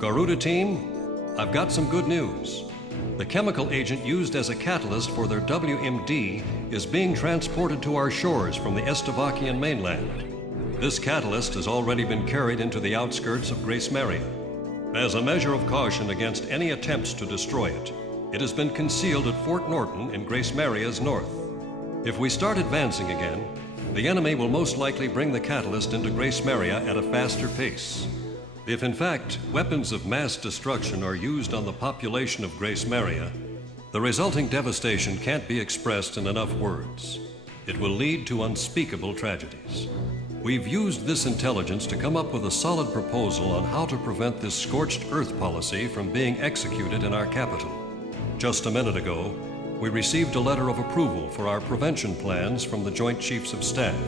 Garuda team, I've got some good news. The chemical agent used as a catalyst for their WMD is being transported to our shores from the Estevakian mainland. This catalyst has already been carried into the outskirts of Grace Maria. As a measure of caution against any attempts to destroy it, it has been concealed at Fort Norton in Grace Maria's north. If we start advancing again, the enemy will most likely bring the catalyst into Grace Maria at a faster pace. If in fact weapons of mass destruction are used on the population of Grace Maria, the resulting devastation can't be expressed in enough words. It will lead to unspeakable tragedies. We've used this intelligence to come up with a solid proposal on how to prevent this scorched earth policy from being executed in our capital. Just a minute ago, we received a letter of approval for our prevention plans from the Joint Chiefs of Staff.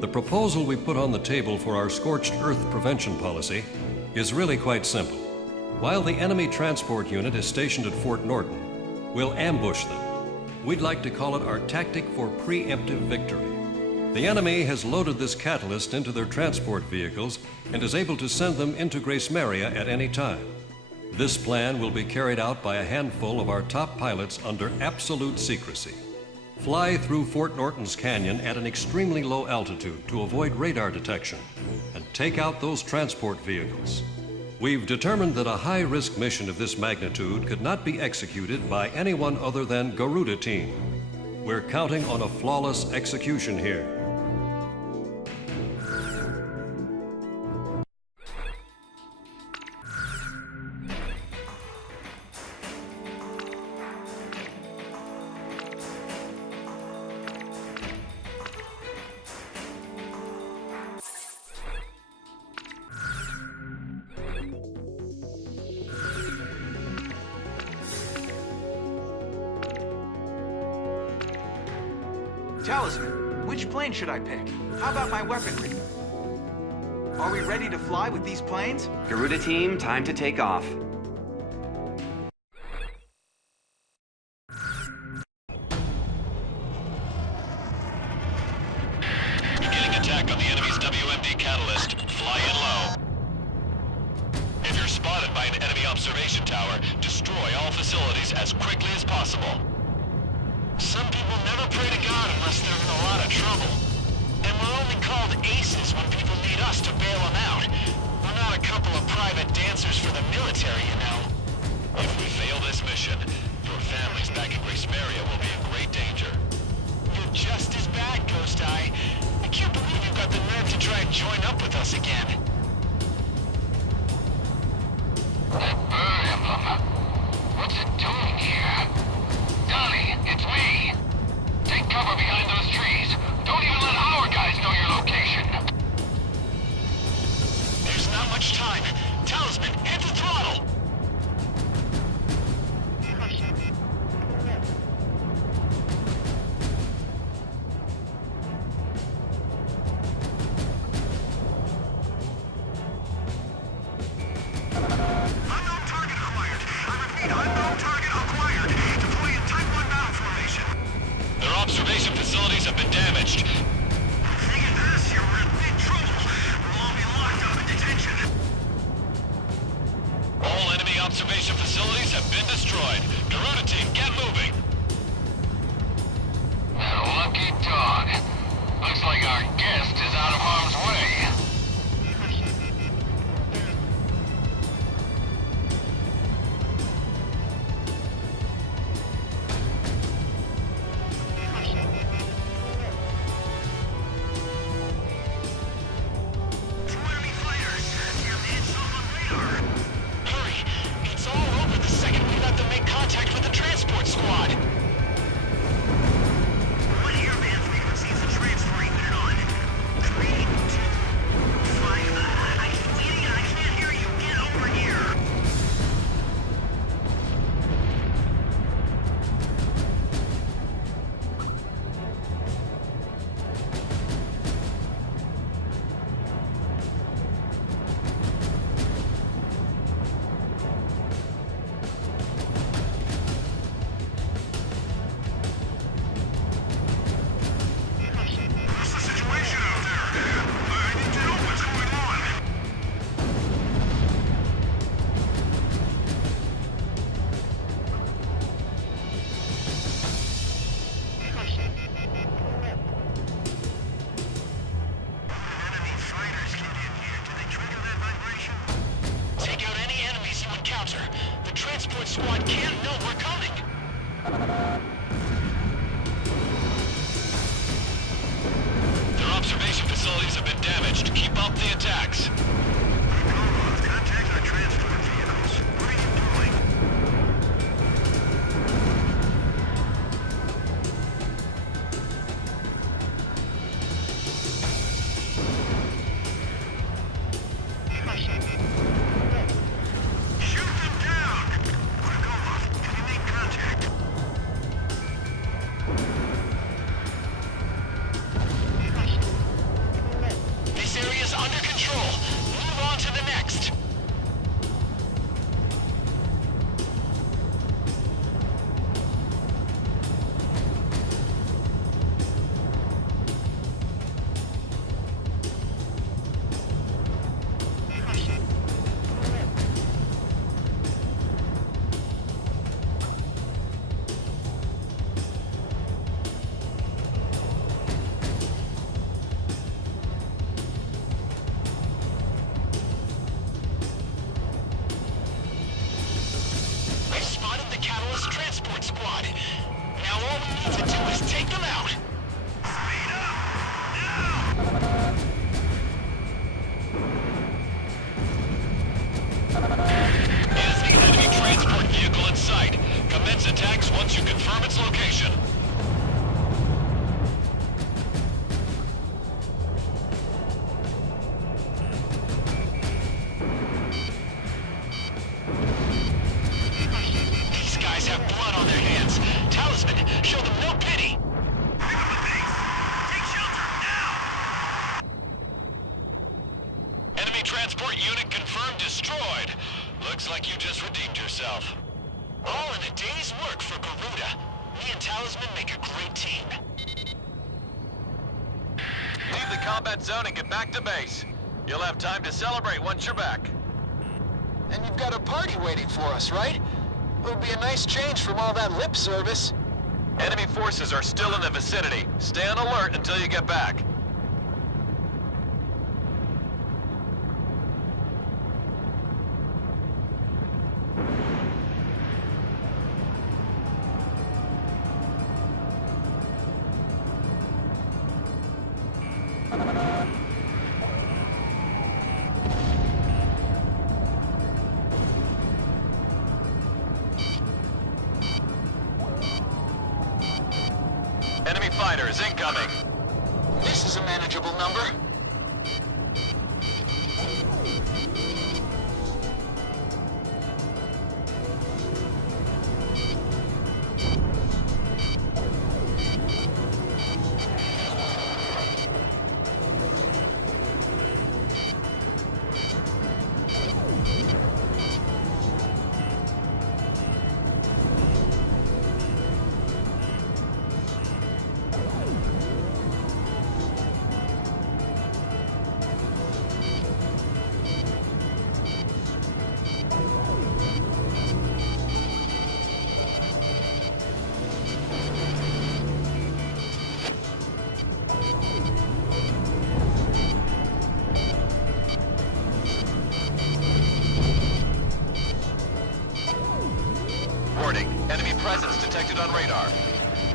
The proposal we put on the table for our scorched earth prevention policy is really quite simple. While the enemy transport unit is stationed at Fort Norton, we'll ambush them. We'd like to call it our tactic for preemptive victory. The enemy has loaded this catalyst into their transport vehicles and is able to send them into Grace Maria at any time. This plan will be carried out by a handful of our top pilots under absolute secrecy. Fly through Fort Norton's canyon at an extremely low altitude to avoid radar detection and take out those transport vehicles. We've determined that a high-risk mission of this magnitude could not be executed by anyone other than Garuda team. We're counting on a flawless execution here. Talisman, which plane should I pick? How about my weaponry? Are we ready to fly with these planes? Garuda team, time to take off. Beginning attack on the enemy's WMD catalyst. Fly in low. If you're spotted by an enemy observation tower, destroy all facilities as quickly as possible. Some people never pray to God unless they're in a lot of trouble. And we're only called aces when people need us to bail them out. We're not a couple of private dancers for the military, you know. If we fail this mission, your families back in Grace Maria will be in great danger. You're just as bad, Ghost Eye. I can't believe you've got the nerve to try and join up with us again. That bird emblem. What's it doing here? Donnie, it's me! Take cover behind those trees. Don't even let our guys know your location. There's not much time. Talisman, hit the throttle! Unknown target acquired. I repeat, unknown target acquired. Deploy in Type 1 battle formation. Their observation facilities have been damaged. Thing is this, you're in big trouble. We'll all be locked up in detention. All enemy observation facilities have been destroyed. Garuda team, get moving! That lucky dog. Looks like our guest is out of harm's way. Two enemy fighters. Do you have the intel on radar? Hurry! It's all over the second we let them make contact with the transport attacks. Contact our transport vehicles. What are you doing? Shoot them down! Rakova, can you make contact? This area is under control. Move on to the next. We've spotted the Catalyst transport squad. Now all we need to do is take them out. Speed up! Now! Is the enemy transport vehicle in sight? Commence attacks once you confirm its location. These guys have blood on their hands. Talisman, show them no pity. Pick up the pace! Take shelter, now! Enemy transport unit confirmed destroyed. Looks like you just redeemed yourself. All in a day's work for Garuda. Me and Talisman make a great team. Leave the combat zone and get back to base. You'll have time to celebrate once you're back. And you've got a party waiting for us, right? It would be a nice change from all that lip service. Enemy forces are still in the vicinity. Stay on alert until you get back. Enemy fighters incoming. This is a manageable number. Warning, enemy presence detected on radar.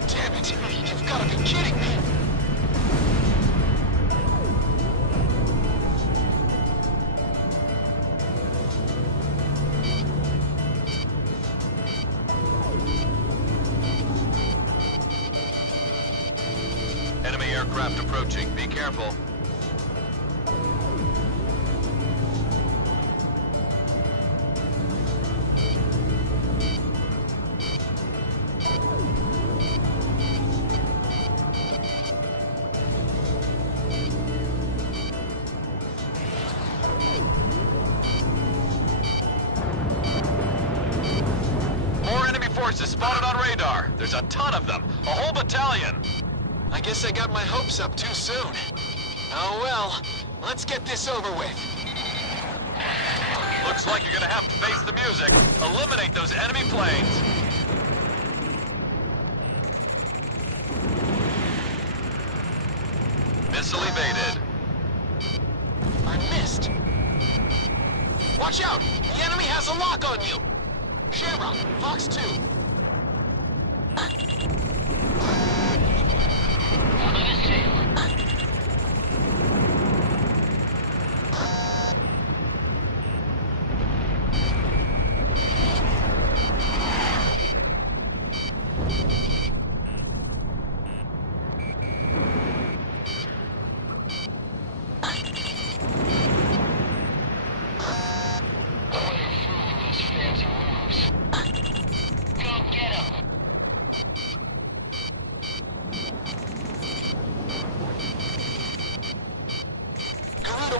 Damn it! You've got to be kidding me! Enemy aircraft approaching. Be careful. More enemy forces spotted on radar. There's a ton of them. A whole battalion. I guess I got my hopes up too soon. Oh well, let's get this over with. Looks like you're gonna have to face the music. Eliminate those enemy planes. Missile evaded. I missed. Watch out! The enemy has a lock on you! Shamrock, Fox 2.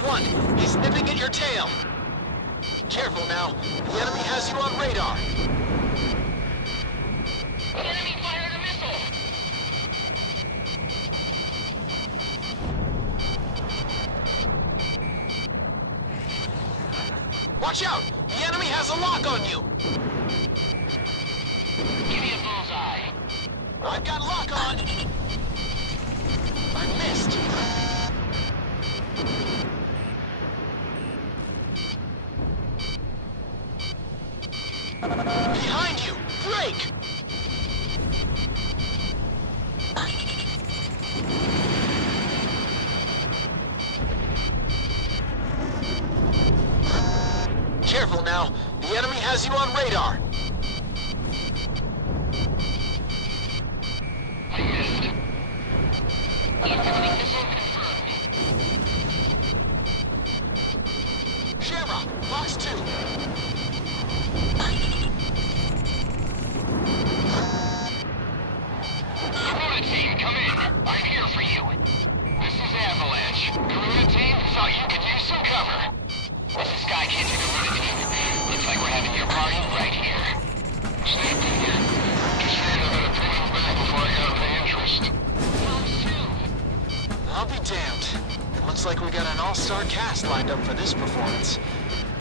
1, he's nipping at your tail. Careful now, the enemy has you on radar. The enemy fired a missile! Watch out, the enemy has a lock on you. Give me a bullseye. I've got lock on. I missed. Behind you! Break! Careful now. The enemy has you on radar. I missed. Incoming missile confirmed. Shamrock, Fox 2. Corona team, come in. I'm here for you. This is Avalanche. Corona team, thought you could use some cover. This is Sky Kid to Corona team. Looks like we're having your party right here. Same here. Just figured I better pay them back before I gotta pay interest. Fox 2. I'll be damned. It looks like we got an all-star cast lined up for this performance.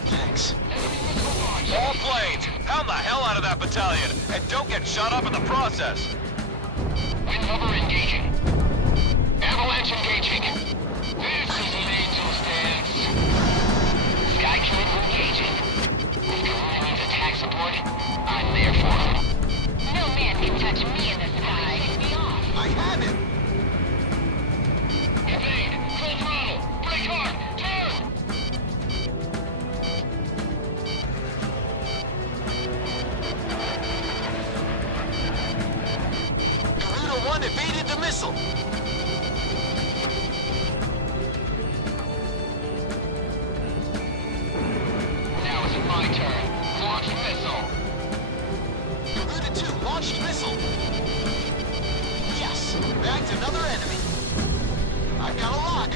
Thanks. All planes, pound the hell out of that battalion, and don't get shot up in the process. Wind hover engaging. Avalanche engaging. This is an angel stance. Sky Kid engaging. If Corona needs attack support, I'm there for him. No man can touch me in the sky. Me off. I have him! Evade. Full throttle. Brake hard. Turn. Garuda 1 evaded the missile. Now is it my turn? Launch missile. Garuda 2 launched missile. Yes, bagged another enemy. I've got a lock.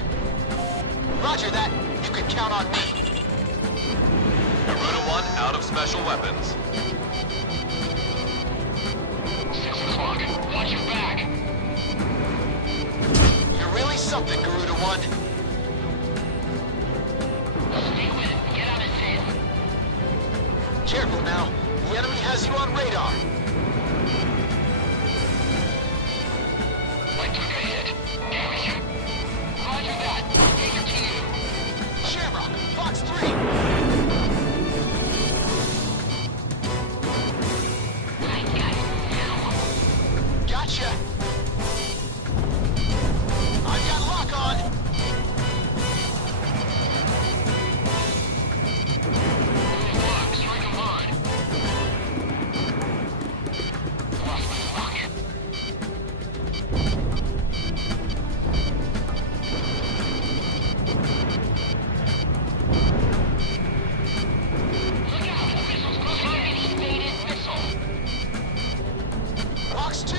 Roger that. You can count on me. Garuda 1 out of special weapons. 6 o'clock. Watch your back. You're really something, Garuda 1. Stay with it. Get out of sin. Careful now. The enemy has you on radar. I took a hit. Damn it. Roger that. I'll take it to you. Shamrock, Fox 3. I got it now. Gotcha. I've got lock on. Lock. Strike him hard. Lost my lock. Look out! The missile's close to an evaded missile. Fox 2.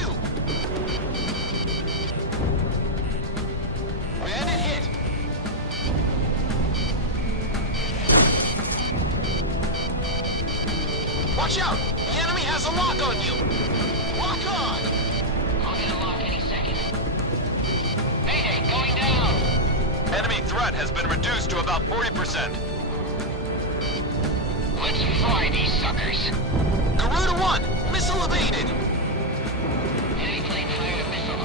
Bandit hit. Watch out! The enemy has a lock on you. Lock on. I'll get a lock any second. Mayday, going down. Enemy threat has been reduced to about 40%. Let's fry these suckers. Garuda 1, missile evaded. Enemy plane fired a missile.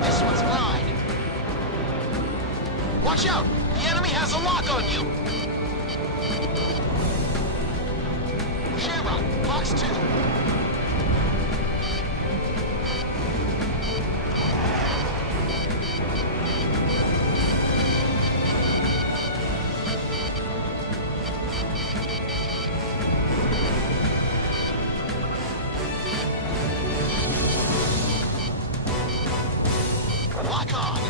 This one's mine. Watch out! The enemy has a lock on you. Shamrock, Fox 2. Lock on.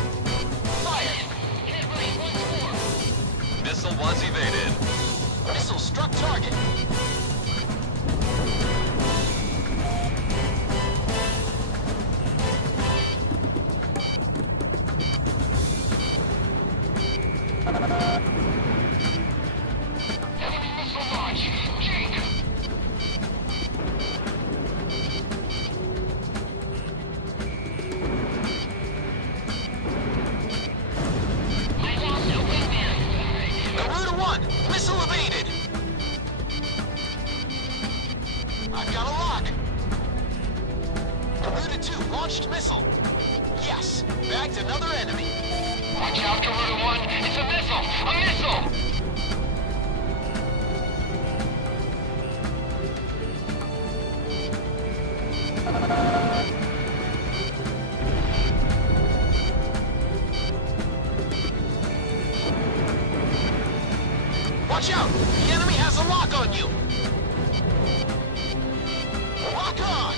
Fire. Hit right once more. Missile was evaded. Missile Missile struck target. Enemy missile launch. Jake. I lost a wingman. Garuda 1, missile evaded. I've got a lock. Garuda 2 launched missile. Yes, bagged another enemy. Watch out, Garuda 1. It's a missile! A missile! Watch out! The enemy has a lock on you! Lock on!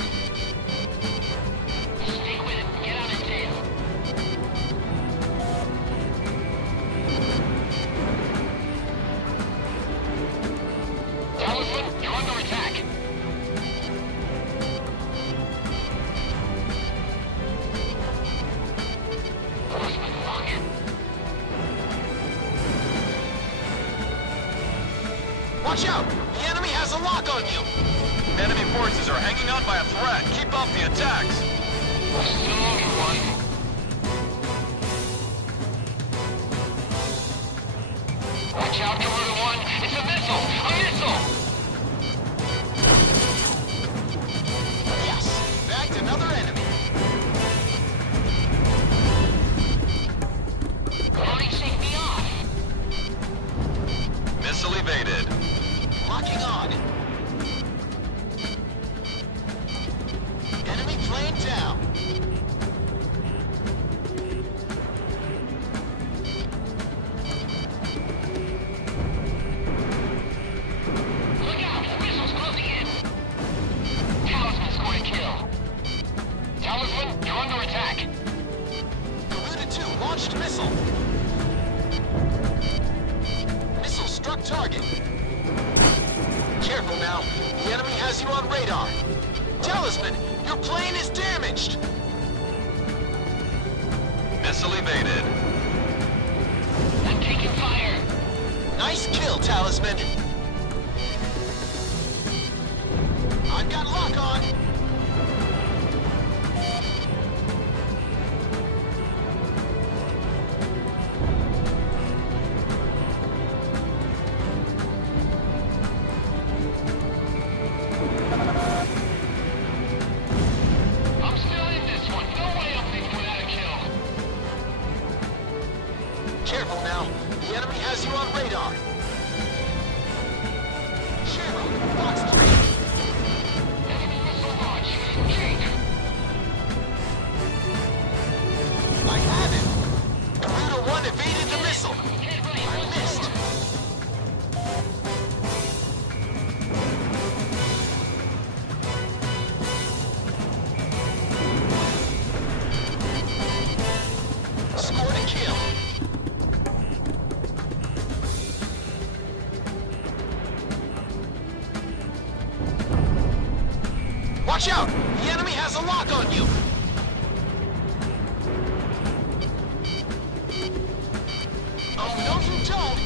Stay with it. Get out of tail. Talisman, you're under attack. Talisman lock. Watch out! The enemy has a lock on you! Enemy forces are hanging on by a thread. Keep up the attacks. Still on one. Watch out, Garuda 1! It's a missile! A missile! Yes! Bagged another enemy! Already shake me off! Missile evaded. Locking on! Enemy plane down! Look out! Missiles closing in! Talisman scored a kill. Talisman, you're under attack. Garuda 2 launched missile. Missile struck target. Careful now. The enemy has you on radar. Talisman, your plane is damaged. Missile evaded. I'm taking fire. Nice kill, Talisman. I've got lock on. I'm still in this one. No way I'm leaving without a kill. Careful now. The enemy has you on radar. Shamrock, box 3. Enemy missile launch. Jake. I have it. Garuda 1 evaded the missile. I missed. Scored a kill. Watch out! The enemy has a lock on you! Oh, no you don't!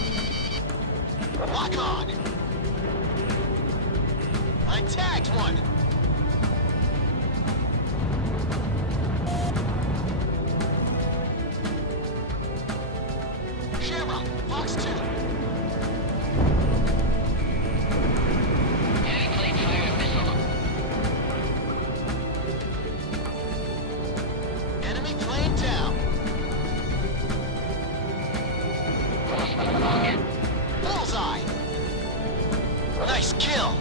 Lock on! I tagged one! Shamrock, Fox 2. Enemy plane fired a missile. Enemy plane down. Bullseye. Nice kill.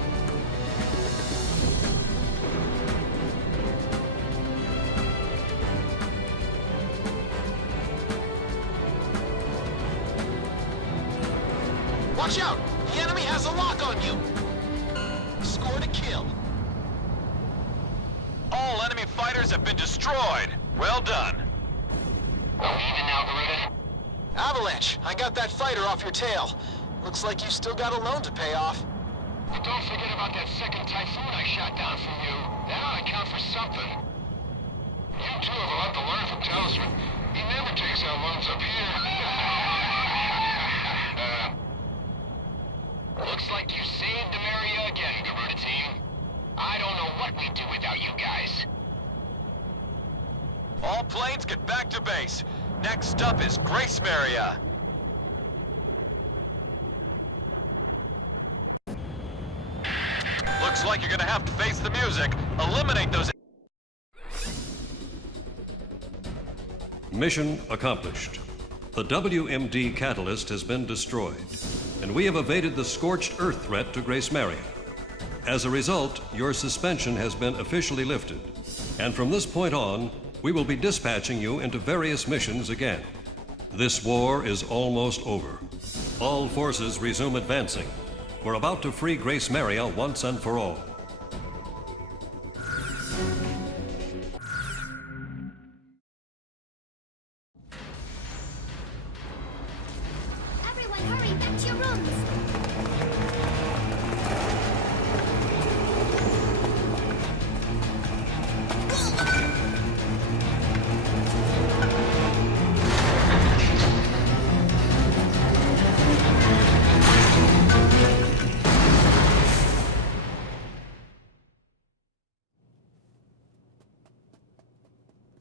Watch out! The enemy has a lock on you! Scored a kill. All enemy fighters have been destroyed. Well done. Even now, Garuda? Avalanche, I got that fighter off your tail. Looks like you still got a loan to pay off. But don't forget about that second typhoon I shot down from you. That ought to count for something. You two have a lot to learn from Talisman. He never takes out loans up here. Looks like you saved Demaria again, Garuda team. I don't know what we'd do without you guys. All planes get back to base. Next up is Grace Maria. Looks like you're gonna have to face the music. Eliminate those... Mission accomplished. The WMD catalyst has been destroyed, and we have evaded the scorched earth threat to Grace Maria. As a result, your suspension has been officially lifted, and from this point on, we will be dispatching you into various missions again. This war is almost over. All forces resume advancing. We're about to free Grace Maria once and for all. Everyone hurry, back to your rooms!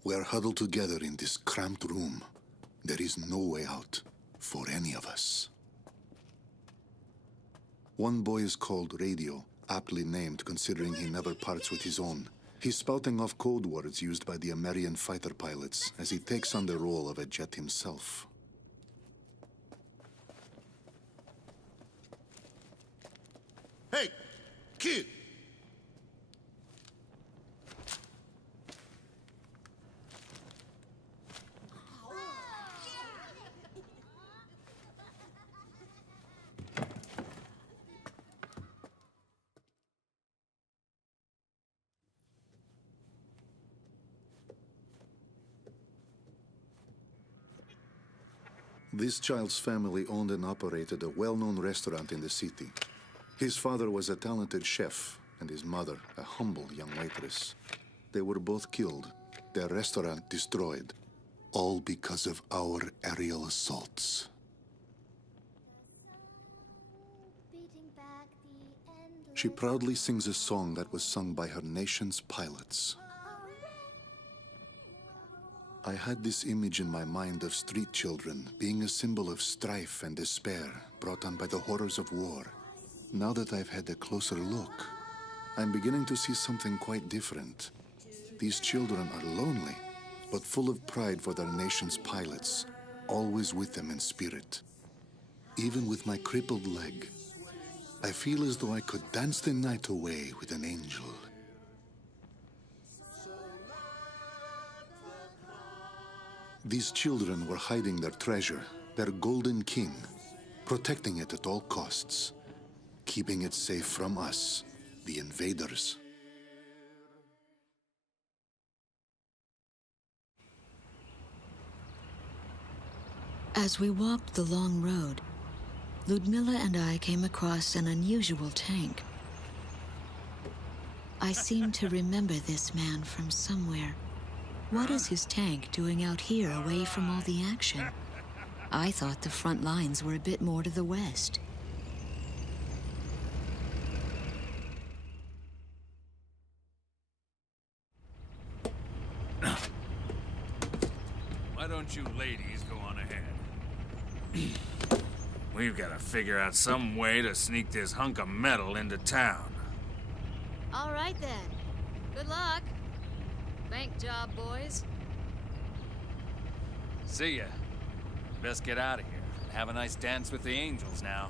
We're huddled together in this cramped room. There is no way out for any of us. One boy is called Radio, aptly named considering he never parts with his own. He's spouting off code words used by the American fighter pilots as he takes on the role of a jet himself. Hey, kid! This child's family owned and operated a well-known restaurant in the city. His father was a talented chef, and his mother a humble young waitress. They were both killed, their restaurant destroyed, all because of our aerial assaults. She proudly sings a song that was sung by her nation's pilots. I had this image in my mind of street children being a symbol of strife and despair brought on by the horrors of war. Now that I've had a closer look, I'm beginning to see something quite different. These children are lonely, but full of pride for their nation's pilots, always with them in spirit. Even with my crippled leg, I feel as though I could dance the night away with an angel. These children were hiding their treasure, their golden king, protecting it at all costs, keeping it safe from us, the invaders. As we walked the long road, Ludmilla and I came across an unusual tank. I seem to remember this man from somewhere. What is his tank doing out here away from all the action? I thought the front lines were a bit more to the west. Why don't you ladies go on ahead? We've got to figure out some way to sneak this hunk of metal into town. All right then. Good luck. Bank job, boys. See ya. Best get out of here. Have a nice dance with the angels now.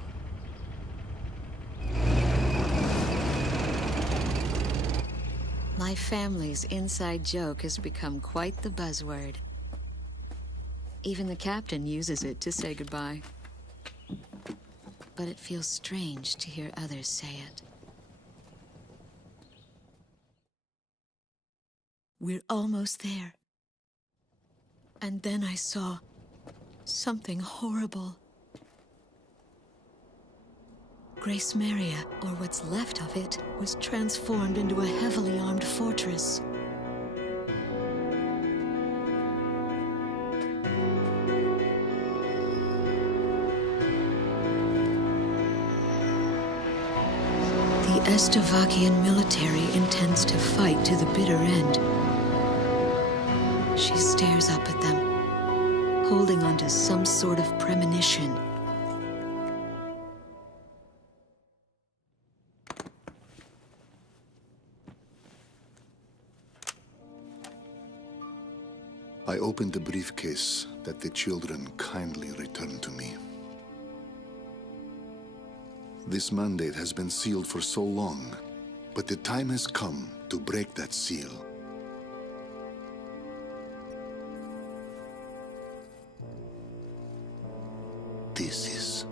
My family's inside joke has become quite the buzzword. Even the captain uses it to say goodbye. But it feels strange to hear others say it. We're almost there. And then I saw something horrible. Grace Maria, or what's left of it, was transformed into a heavily armed fortress. The Estavakian military intends to fight to the bitter end. She stares up at them, holding on to some sort of premonition. I opened the briefcase that the children kindly returned to me. This mandate has been sealed for so long, but the time has come to break that seal. This is